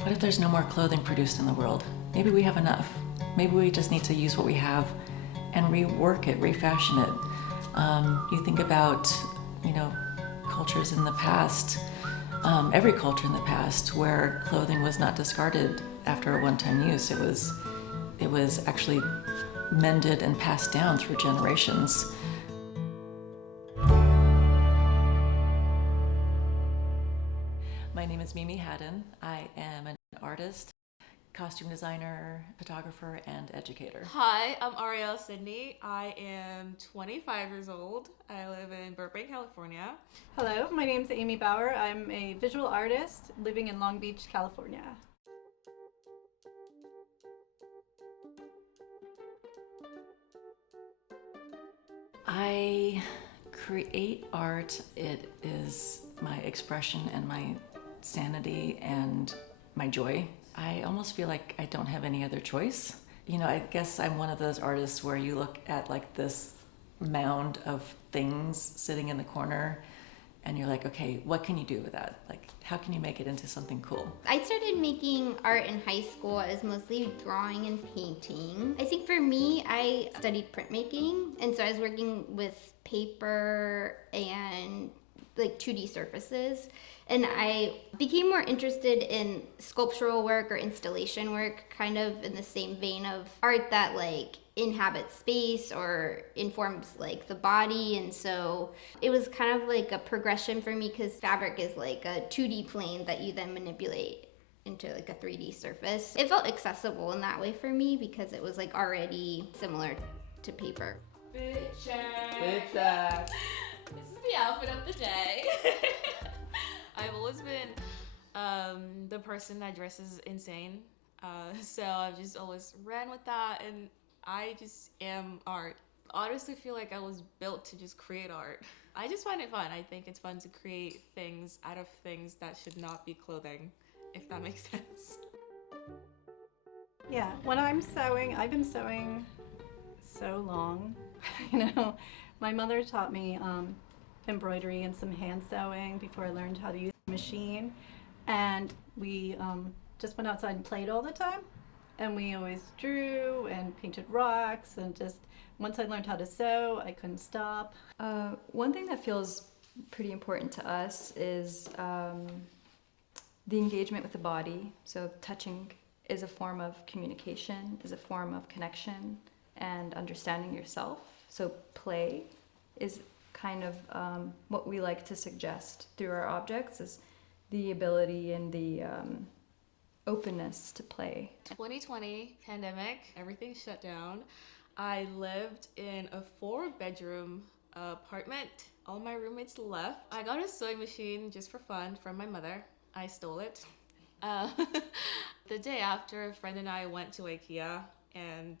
What if there's no more clothing produced in the world? Maybe we have enough. Maybe we just need to use what we have and rework it, refashion it. You think about, cultures in the past, every culture in the past where clothing was not discarded after a one-time use. It was actually mended and passed down through generations. My name is Mimi Haddon. I am an artist, costume designer, photographer, and educator. Hi, I'm Ariel Sydney. I am 25 years old. I live in Burbank, California. Hello, my name is Amy Bauer. I'm a visual artist living in Long Beach, California. I create art. It is my expression and my sanity and my joy. I almost feel like I don't have any other choice. I guess I'm one of those artists where you look at like this mound of things sitting in the corner and you're like, okay, what can you do with that? Like, how can you make it into something cool? I started making art in high school. I was mostly drawing and painting. I think for me, I studied printmaking, and so I was working with paper and like 2D surfaces. And I became more interested in sculptural work or installation work, kind of in the same vein of art that like inhabits space or informs like the body. And so it was kind of like a progression for me because fabric is like a 2D plane that you then manipulate into like a 3D surface. It felt accessible in that way for me because it was like already similar to paper. Bitch check. This is the outfit of the day. I've always been the person that dresses insane. So I've just always ran with that, and I just am art. Honestly, feel like I was built to just create art. I just find it fun. I think it's fun to create things out of things that should not be clothing, if that makes sense. Yeah, when I'm sewing, I've been sewing so long. My mother taught me embroidery and some hand sewing before I learned how to use the machine. And we just went outside and played all the time. And we always drew and painted rocks, and just once I learned how to sew, I couldn't stop. One thing that feels pretty important to us is the engagement with the body. So touching is a form of communication, is a form of connection and understanding yourself. So play is kind of what we like to suggest through our objects, is the ability and the openness to play. 2020 pandemic, everything shut down. I lived in a 4-bedroom apartment. All my roommates left. I got a sewing machine just for fun from my mother. I stole it. The day after, a friend and I went to IKEA, and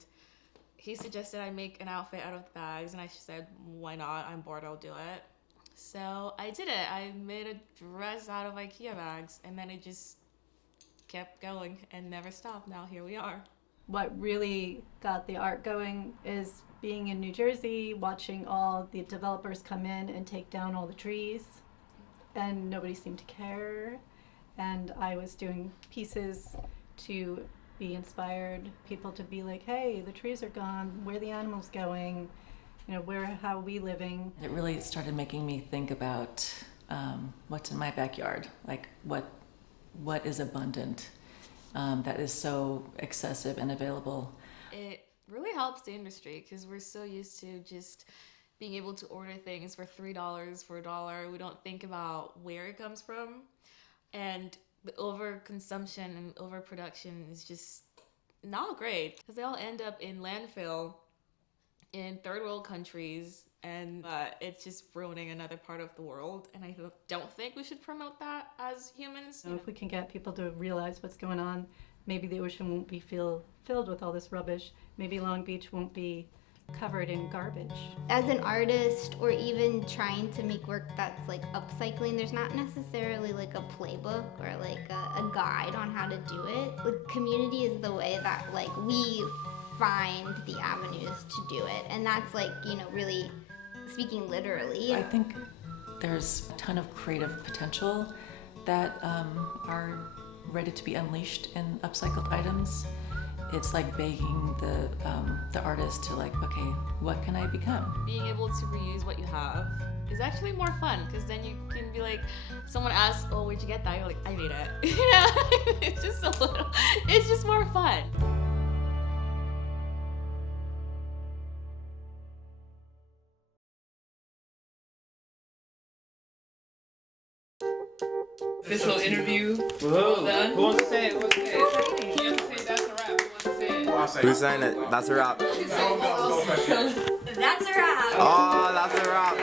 he suggested I make an outfit out of the bags, and I said, why not? I'm bored, I'll do it. So I did it. I made a dress out of IKEA bags, and then it just kept going and never stopped. Now here we are. What really got the art going is being in New Jersey, watching all the developers come in and take down all the trees, and nobody seemed to care. And I was doing pieces to be inspired, people to be like, hey, the trees are gone, where are the animals going, how are we living? It really started making me think about what's in my backyard, like what is abundant, that is so accessible and available. It really helps the industry because we're so used to just being able to order things for $3, for $1. We don't think about where it comes from, and the overconsumption and overproduction is just not great because they all end up in landfill in third world countries, and it's just ruining another part of the world. And I don't think we should promote that as humans. If we can get people to realize what's going on, maybe the ocean won't be filled with all this rubbish. Maybe Long Beach won't be covered in garbage. As an artist, or even trying to make work that's like upcycling, there's not necessarily like a playbook or like a guide on how to do it. Like, community is the way that like we find the avenues to do it, and that's like, really speaking literally. I think there's a ton of creative potential that our ready to be unleashed in upcycled items, it's like begging the artist to like, okay, what can I become? Being able to reuse what you have is actually more fun, because then you can be like, someone asks, oh, where'd you get that? You're like, I made it. You know, it's just more fun. Official interview. Well done. Who wants to say it? Who wants to say it? You have to say that's a wrap. Who wants to say it? Who's saying it? That's a wrap. That's a wrap. Oh, that's a wrap.